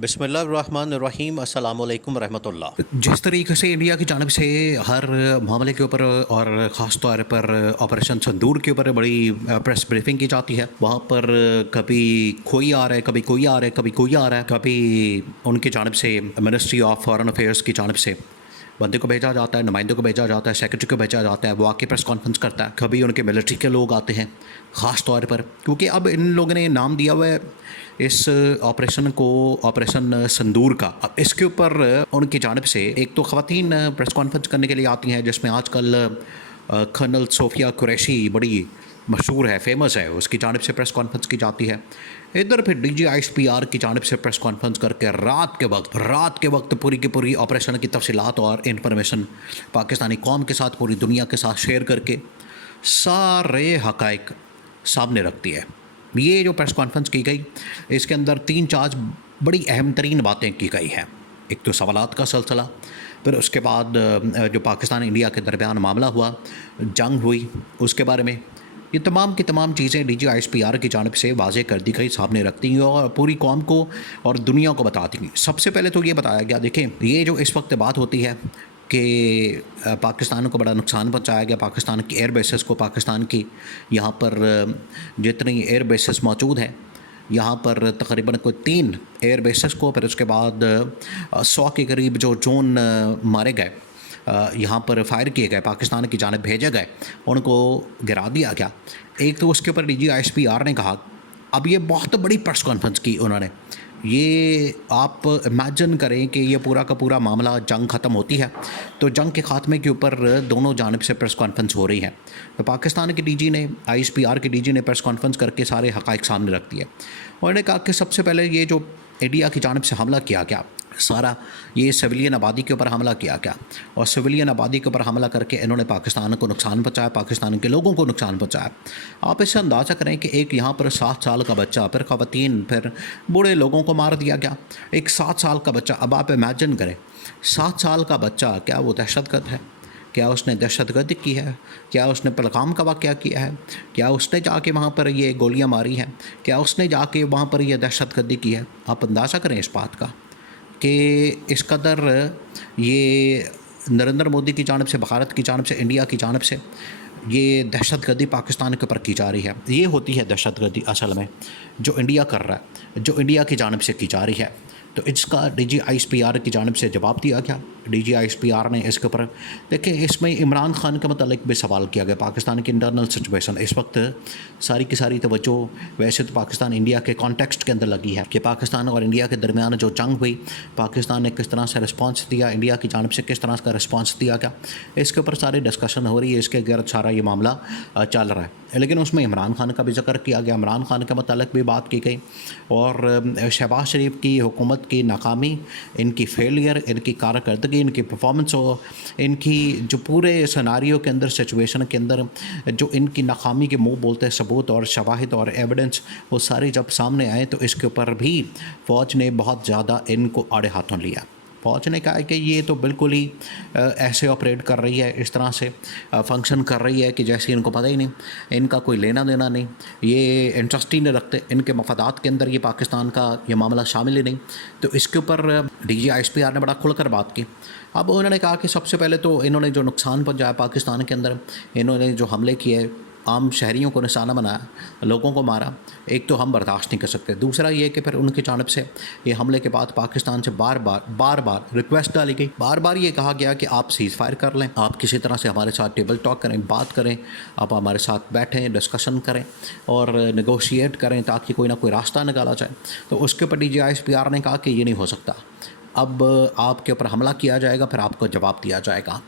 बिस्मिल्लाहिर्रहमानिर्रहीम अस्सलाम वालेकुम रहमतुल्लाह। जिस तरीके से इंडिया की जानिब से हर मामले के ऊपर और ख़ास तौर पर ऑपरेशन सिंदूर के ऊपर बड़ी प्रेस ब्रीफिंग की जाती है, वहाँ पर कभी कोई आ रहा है, कभी कोई आ रहा है, कभी कोई आ रहा है, कभी उनकी जानिब से मिनिस्ट्री ऑफ फॉरेन अफेयर्स की जानिब से बंदे को भेजा जाता है, नुमाइंदे को भेजा जाता है, सेक्रेटरी को भेजा जाता है, वो आके प्रेस कॉन्फ्रेंस करता है। कभी उनके मिलिट्री के लोग आते हैं ख़ास तौर पर, क्योंकि अब इन लोगों ने नाम दिया हुआ है इस ऑपरेशन को, ऑपरेशन सिंदूर का। अब इसके ऊपर उनकी जानिब से एक तो ख़वातीन प्रेस कॉन्फ्रेंस करने के लिए आती हैं, जिसमें आजकल कर्नल सोफिया कुरैशी बड़ी मशहूर है, फेमस है, उसकी जानिब से प्रेस कॉन्फ्रेंस की जाती है। इधर फिर DGISPR की जानिब से प्रेस कॉन्फ्रेंस करके रात के वक्त पूरी की पूरी ऑपरेशन की तफसीलात और इन्फॉर्मेशन पाकिस्तानी कौम के साथ, पूरी दुनिया के साथ शेयर करके सारे हक़ाइक़ सामने रखती है। ये जो प्रेस कॉन्फ्रेंस की गई, इसके अंदर 3-4 बड़ी अहम तरीन बातें की गई हैं। एक तो सवालात का सिलसिला, फिर उसके बाद जो पाकिस्तान इंडिया के दरमियान मामला हुआ, जंग हुई, उसके बारे में ये तमाम की तमाम चीज़ें DGISPR की जानिब से वाज़ेह कर दी गई, सामने रखती हैं और पूरी कौम को और दुनिया को बताती हैं। सबसे पहले तो ये बताया गया, देखें ये जो इस वक्त बात होती है कि पाकिस्तान को बड़ा नुकसान पहुंचाया गया, पाकिस्तान की एयर बेसेस को, पाकिस्तान की यहाँ पर जितनी एयर बेसेस मौजूद हैं, यहाँ पर तकरीबन कोई 3 एयर बेसेस को, फिर उसके बाद 100 के करीब जो ड्रोन मारे गए, यहाँ पर फायर किए गए, पाकिस्तान की जानिब भेजे गए, उनको गिरा दिया गया। एक तो उसके ऊपर DGISPR ने कहा, अब ये बहुत बड़ी प्रेस कॉन्फ्रेंस की उन्होंने, ये आप इमेजिन करें कि ये पूरा का पूरा मामला, जंग ख़त्म होती है तो जंग के ख़ात्मे के ऊपर दोनों जानिब से प्रेस कॉन्फ्रेंस हो रही है। तो पाकिस्तान की DG ने, ISPR की DG ने प्रेस कॉन्फ्रेंस करके सारे हक़ाइक़ सामने रख दिए। उन्होंने कहा कि सबसे पहले ये जो इंडिया की जानिब से हमला किया गया, सारा ये सिविलियन आबादी के ऊपर हमला किया गया, और सिविलियन आबादी के ऊपर हमला करके इन्होंने पाकिस्तान को नुकसान पहुंचाया, पाकिस्तान के लोगों को नुकसान पहुंचाया। आप इससे अंदाज़ा करें कि एक यहाँ पर 7 साल का बच्चा, फिर ख़वातीन, फिर बूढ़े लोगों को मार दिया गया। एक 7 साल का बच्चा, अब आप इमेजिन करें 7 साल का बच्चा, क्या वो दहशतगर्द है? क्या उसने दहशतगर्दी की है? क्या उसने पहलगाम का वाक़या किया है? क्या उसने जाके वहाँ पर ये गोलियाँ मारी हैं? क्या उसने जाके वहाँ पर ये दहशतगर्दी की है? आप अंदाज़ा करें इस बात का कि इस कदर ये नरेंद्र मोदी की जानिब से, भारत की जानिब से, इंडिया की जानिब से ये दहशतगर्दी पाकिस्तान के ऊपर की जा रही है। ये होती है दहशतगर्दी असल में, जो इंडिया कर रहा है, जो इंडिया की जानिब से की जा रही है। तो इसका DGISPR की जानिब से जवाब दिया गया। DGISPR ने इसके ऊपर, देखिए इसमें इमरान खान के मतलब भी सवाल किया गया, पाकिस्तान की इंटरनल सिचुएशन। इस वक्त सारी की सारी तवज्जो वैसे तो पाकिस्तान इंडिया के कॉन्टेक्स्ट के अंदर लगी है कि पाकिस्तान और इंडिया के दरमियान जो जंग हुई, पाकिस्तान ने किस तरह से रिस्पॉन्स दिया, इंडिया की जानिब से किस तरह का रिस्पॉन्स दिया गया, इसके ऊपर सारी डिस्कशन हो रही है, इसके गर्द सारा ये मामला चल रहा है। लेकिन उसमें इमरान खान का भी जिक्र किया गया, इमरान खान के मतलब भी बात की गई, और शहबाज शरीफ की हुकूमत की नाकामी, इनकी फेलियर, इनकी कारकर्दगी, इनकी परफॉर्मेंस और इनकी जो पूरे सिनारियो के अंदर, सिचुएशन के अंदर जो इनकी नाकामी के मुंह बोलते सबूत और शवाहिद और एविडेंस, वो सारे जब सामने आए तो इसके ऊपर भी फ़ौज ने बहुत ज़्यादा इनको आड़े हाथों लिया। फ़ौज ने कहा कि ये तो बिल्कुल ही ऐसे ऑपरेट कर रही है, इस तरह से फंक्शन कर रही है कि जैसे इनको पता ही नहीं, इनका कोई लेना देना नहीं, ये इंटरेस्ट ही नहीं रखते, इनके मफादात के अंदर ये पाकिस्तान का ये मामला शामिल ही नहीं। तो इसके ऊपर DGISPR ने बड़ा खुलकर बात की। अब उन्होंने कहा कि सबसे पहले तो इन्होंने जो नुकसान पहुंचाया पाकिस्तान के अंदर, इन्होंने जो हमले किए, आम शहरियों को निशाना बनाया, लोगों को मारा, एक तो हम बर्दाश्त नहीं कर सकते। दूसरा ये कि फिर उनकी जानिब से ये हमले के बाद पाकिस्तान से बार बार रिक्वेस्ट डाली गई, बार बार ये कहा गया कि आप सीज़ फायर कर लें, आप किसी तरह से हमारे साथ टेबल टॉक करें, बात करें, आप हमारे साथ बैठें, डिस्कशन करें और नेगोशिएट करें ताकि कोई ना कोई रास्ता निकाला जाए। तो उसके ऊपर DGISPR ने कहा कि ये नहीं हो सकता, अब आपके ऊपर हमला किया जाएगा, फिर आपको जवाब दिया जाएगा।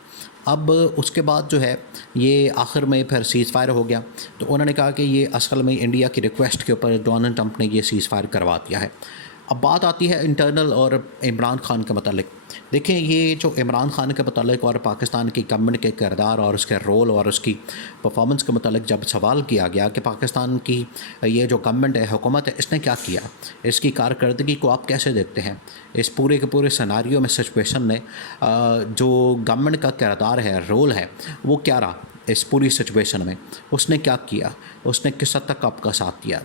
अब उसके बाद जो है ये आखिर में फिर सीज़ फायर हो गया। तो उन्होंने कहा कि ये असल में इंडिया की रिक्वेस्ट के ऊपर डोनाल्ड ट्रंप ने ये सीज़ फायर करवा दिया है। अब बात आती है इंटरनल और इमरान खान के मतलब। देखें ये जो इमरान खान के मतलब और पाकिस्तान की गवर्नमेंट के किरदार और उसके रोल और उसकी परफॉर्मेंस के मतलब जब सवाल किया गया कि पाकिस्तान की ये जो गवर्नमेंट है, हुकूमत है, इसने क्या किया, इसकी कारकर्दगी को आप कैसे देखते हैं, इस पूरे के पूरे सिनेरियो में, सिचुएशन ने जो गवर्नमेंट का किरदार है, रोल है, वो क्या रहा इस पूरी सिचुएशन में, उसने क्या किया, उसने किस हद तक आपका साथ दिया।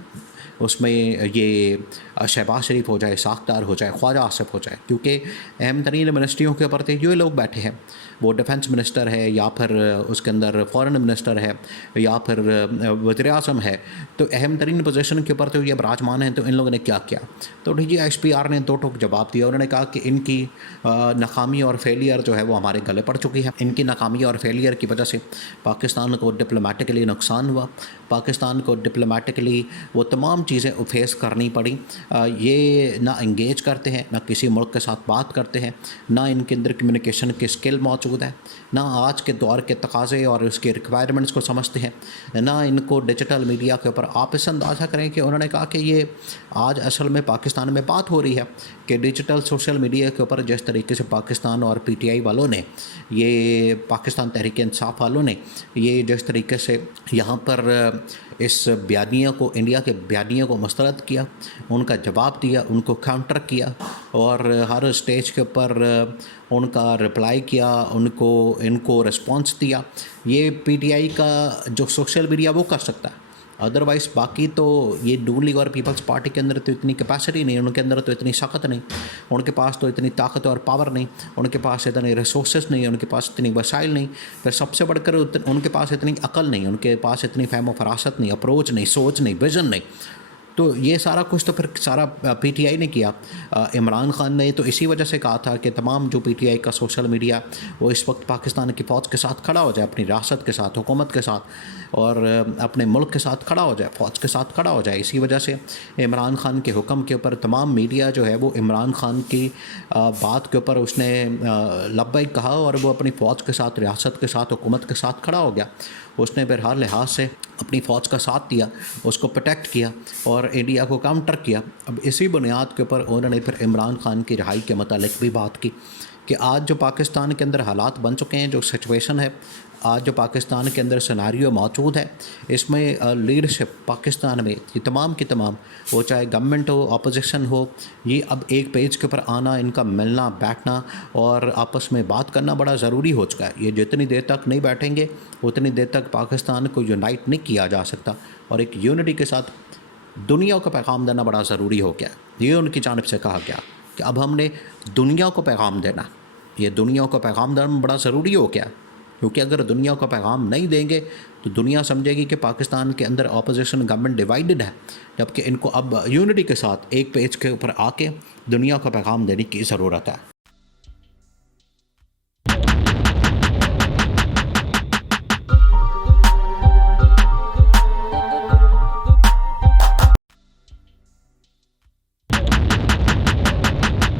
उसमें ये शहबाज शरीफ हो जाए, साख्तार हो जाए, ख्वाजा आसिफ हो जाए, क्योंकि अहम तरीन मिनिस्ट्रियों के ऊपर तो ये लोग बैठे हैं। वो डिफेंस मिनिस्टर है या फिर उसके अंदर फॉरेन मिनिस्टर है या फिर वज़ीर आज़म है, तो अहम तरीन पोजीशन के ऊपर तो ये विराजमान हैं। तो इन लोगों ने क्या किया, तो DGSPR ने दो टोक जवाब दिया। उन्होंने कहा कि इनकी नाकामी और फेलियर जो है वो हमारे गले पड़ चुकी है। इनकी नाकामी और फेलियर की वजह से पाकिस्तान को डिप्लोमेटिकली नुकसान हुआ, पाकिस्तान को डिप्लोमेटिकली वो तमाम चीज़ें फेस करनी पड़ी। ये ना इंगेज करते हैं, ना किसी मुल्क के साथ बात करते हैं, ना इनके अंदर कम्युनिकेशन की स्किल मौजूद है, ना आज के दौर के तकाज़े और उसके रिक्वायरमेंट्स को समझते हैं, ना इनको डिजिटल मीडिया के ऊपर। आप इस अंदाज़ा करें कि उन्होंने कहा कि ये आज असल में पाकिस्तान में बात हो रही है कि डिजिटल सोशल मीडिया के ऊपर जिस तरीके से पाकिस्तान और PTI वालों ने, ये पाकिस्तान तहरीक इंसाफ वालों ने ये जिस तरीके से यहाँ पर इस बयानिया को, इंडिया के बयानिया को मुस्तरद किया, उनका जवाब दिया, उनको काउंटर किया और हर स्टेज के ऊपर उनका रिप्लाई किया, इनको रिस्पॉन्स दिया। ये PTI का जो सोशल मीडिया वो कर सकता है। अदरवाइज़ बाकी तो ये नून लीग और पीपल्स पार्टी के अंदर तो इतनी कैपेसिटी नहीं, उनके अंदर तो इतनी सख्त नहीं, उनके पास तो इतनी ताकत और पावर नहीं, उनके पास इतने रिसोर्सेज नहीं, उनके पास इतनी वसाइल नहीं, फिर सबसे बढ़कर उनके पास इतनी अकल नहीं, उनके पास इतनी फहम फरासत नहीं, अप्रोच नहीं, सोच नहीं, विज़न नहीं। तो ये सारा कुछ तो फिर सारा PTI ने किया। इमरान खान ने तो इसी वजह से कहा था कि तमाम जो PTI का सोशल मीडिया वो इस वक्त पाकिस्तान की फ़ौज के साथ खड़ा हो जाए, अपनी रियासत के साथ, हुकूमत के साथ और अपने मुल्क के साथ खड़ा हो जाए, फ़ौज के साथ खड़ा हो जाए। इसी वजह से इमरान खान के हुक्म के ऊपर तमाम मीडिया जो है वो इमरान खान की बात के ऊपर उसने लब्बैक कहा और वो अपनी फ़ौज के साथ, रियासत के साथ, हुकूमत के साथ खड़ा हो गया। उसने फिर हर लिहाज से अपनी फ़ौज का साथ दिया, उसको प्रोटेक्ट किया और इंडिया को काउंटर किया। अब इसी बुनियाद के ऊपर उन्होंने फिर इमरान खान की रिहाई के मतलब भी बात की कि आज जो पाकिस्तान के अंदर हालात बन चुके हैं, जो सिचुएशन है, आज जो पाकिस्तान के अंदर सिनारियो मौजूद है, इसमें लीडरशिप पाकिस्तान में ये तमाम की तमाम, वो चाहे गवर्नमेंट हो, अपोजिशन हो, ये अब एक पेज के ऊपर आना, इनका मिलना बैठना और आपस में बात करना बड़ा ज़रूरी हो चुका है। ये जितनी देर तक नहीं बैठेंगे उतनी देर तक पाकिस्तान को यूनाइट नहीं किया जा सकता और एक यूनिटी के साथ दुनिया को पैगाम देना बड़ा ज़रूरी हो गया। ये उनकी जानिब से कहा गया कि अब हमने दुनिया को पैगाम देना, ये दुनिया को पैगाम देना बड़ा ज़रूरी हो गया, क्योंकि अगर दुनिया को पैगाम नहीं देंगे तो दुनिया समझेगी कि पाकिस्तान के अंदर अपोजिशन गवर्नमेंट डिवाइडेड है, जबकि इनको अब यूनिटी के साथ एक पेज के ऊपर आके दुनिया को पैगाम देने की ज़रूरत है।